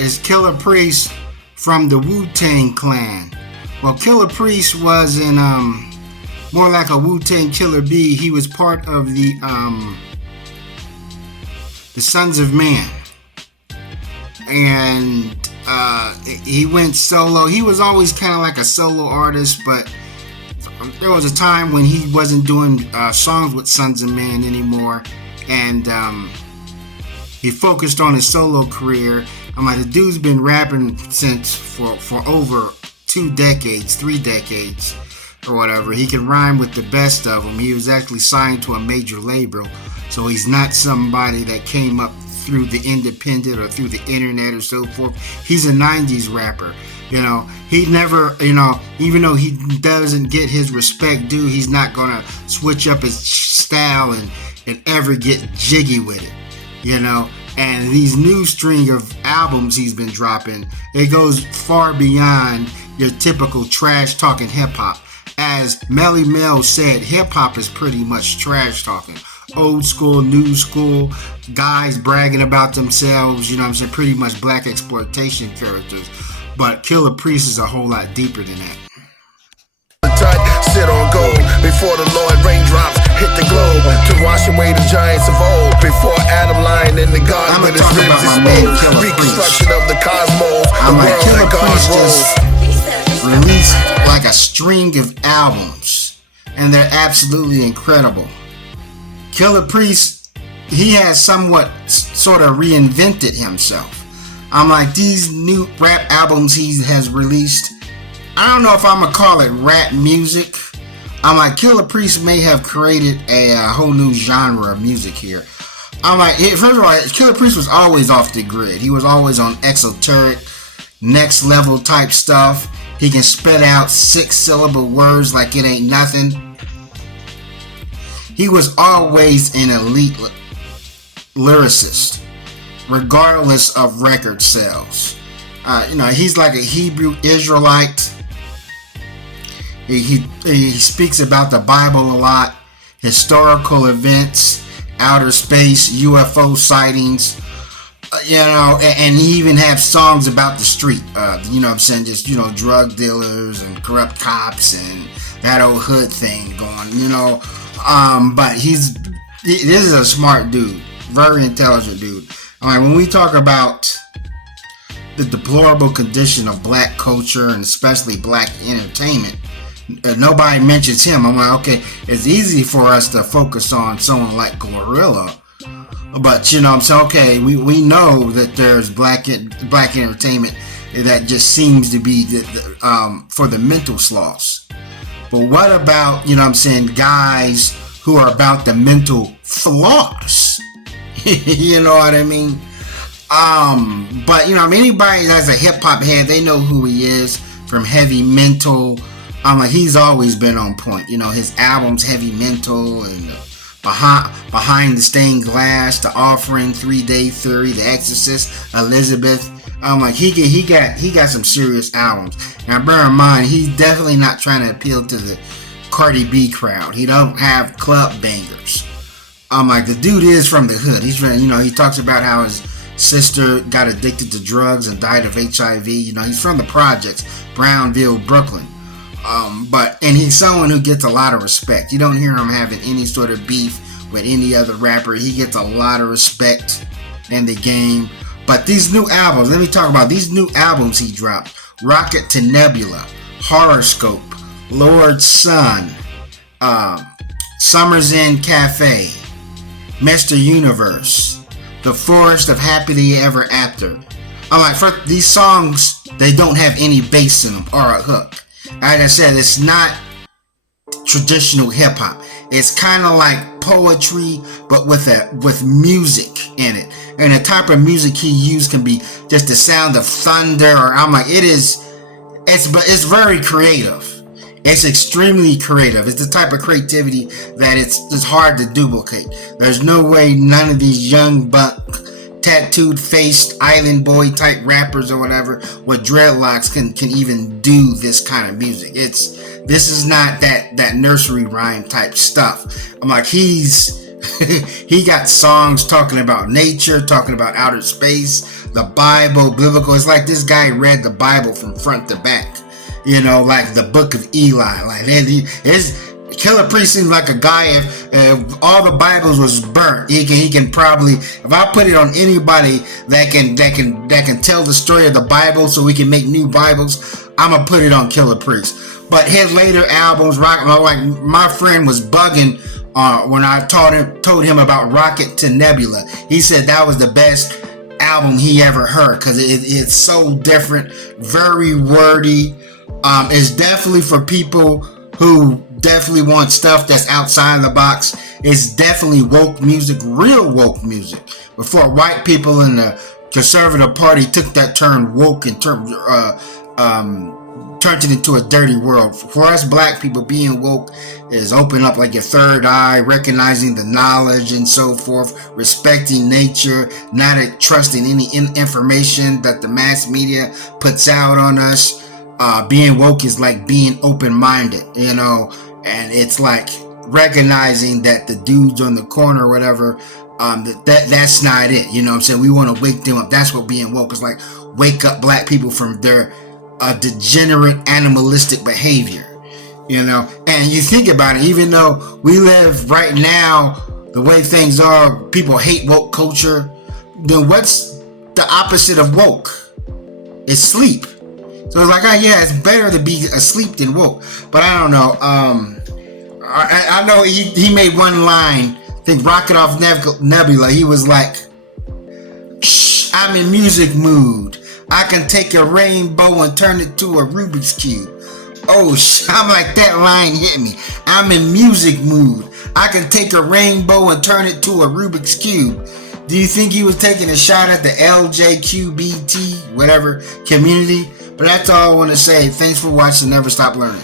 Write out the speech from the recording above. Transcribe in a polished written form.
is Killah Priest from the Wu-Tang Clan. Well, Killah Priest was in more like a Wu-Tang Killer Bee. He was part of the Sons of Man, and he went solo. He was always kind of like a solo artist, but there was a time when he wasn't doing songs with Sons of Man anymore, and he focused on his solo career. I'm like, the dude's been rapping since for over 2 decades, 3 decades, or whatever. He can rhyme with the best of them. He was actually signed to a major label, so he's not somebody that came up through the independent or through the internet or so forth. He's a 90s rapper. He never, even though he doesn't get his respect due, he's not gonna switch up his style and ever get jiggy with it, And these new string of albums he's been dropping, it goes far beyond your typical trash talking hip hop. As Melly Mel said, hip hop is pretty much trash talking. Old school, new school, guys bragging about themselves, pretty much black exploitation characters. But Killah Priest is a whole lot deeper than that. Sit on gold before the Lord raindrops hit the globe to wash away the giants of old. Before Adam lying in the garden with his ribs exposed, reconstruction of the cosmos. I'm like, Killah Priest just released like a string of albums, and they're absolutely incredible. Killah Priest, he has somewhat sort of reinvented himself. I'm like, these new rap albums he has released, I don't know if I'm gonna call it rap music. I'm like, Killah Priest may have created a whole new genre of music here. I'm like, first of all, Killah Priest was always off the grid. He was always on exoteric, next level type stuff. He can spit out 6-syllable words like it ain't nothing. He was always an elite lyricist, regardless of record sales. He's like a Hebrew Israelite. He speaks about the Bible a lot, historical events, outer space, UFO sightings, and he even has songs about the street, just, drug dealers and corrupt cops and that old hood thing going, but this is a smart dude, very intelligent dude. When we talk about the deplorable condition of black culture and especially black entertainment, nobody mentions him. I'm like, okay, it's easy for us to focus on someone like Gorilla, but I'm saying, okay, we know that there's black entertainment that just seems to be for the mental sloths. But what about guys who are about the mental flaws? You know what I mean? But anybody that's a hip hop head, they know who he is from Heavy Mental. He's always been on point. His albums, Heavy Mental and Behind the Stained Glass, The Offering, 3-Day Theory, The Exorcist, Elizabeth. He got some serious albums. Now bear in mind, he's definitely not trying to appeal to the Cardi B crowd. He don't have club bangers. The dude is from the hood. He's he talks about how his sister got addicted to drugs and died of HIV. He's from the projects, Brownville, Brooklyn. And he's someone who gets a lot of respect. You don't hear him having any sort of beef with any other rapper. He gets a lot of respect in the game. But these new albums, let me talk about these new albums he dropped. Rocket to Nebula, Horoscope, Lord's Son, Summer's End Cafe, Mr. Universe, The Forest of Happily Ever After. For these songs, they don't have any bass in them or a hook. Like I said, it's not traditional hip hop. It's kind of like poetry, but with music in it. And the type of music he used can be just the sound of thunder, or it's very creative. It's extremely creative. It's the type of creativity that it's hard to duplicate. There's no way none of these young buck, tattooed faced island boy type rappers or whatever with dreadlocks can even do this kind of music. This is not that nursery rhyme type stuff. He's He got songs talking about nature, talking about outer space, the Bible, biblical. It's like this guy read the Bible from front to back. Like the book of Eli. Like Killah Priest seems like a guy. If all the Bibles was burnt, he can probably. If I put it on anybody that can tell the story of the Bible, so we can make new Bibles, I'm gonna put it on Killah Priest. But his later albums, like my friend was bugging when I told him about Rocket to Nebula. He said that was the best album he ever heard because it's so different, very wordy. It's definitely for people who definitely want stuff that's outside the box. It's definitely woke music, real woke music. Before white people in the conservative party took that term woke and turned it into a dirty world. For us black people, being woke is open up like your third eye, recognizing the knowledge and so forth, respecting nature, not trusting any information that the mass media puts out on us. Being woke is like being open-minded, and it's like recognizing that the dudes on the corner or whatever, that's not it. You know what I'm saying? We want to wake them up. That's what being woke is like. Wake up black people from their degenerate animalistic behavior, and you think about it, even though we live right now the way things are, people hate woke culture, then what's the opposite of woke? It's sleep. So it's like, it's better to be asleep than woke. But I don't know. I know he made one line, I think Rocket off Nebula. He was like, shh, I'm in music mood. I can take a rainbow and turn it to a Rubik's Cube. Oh, I'm like, that line hit me. I'm in music mood. I can take a rainbow and turn it to a Rubik's Cube. Do you think he was taking a shot at the LJQBT, whatever, community? But that's all I want to say. Thanks for watching. Never stop learning.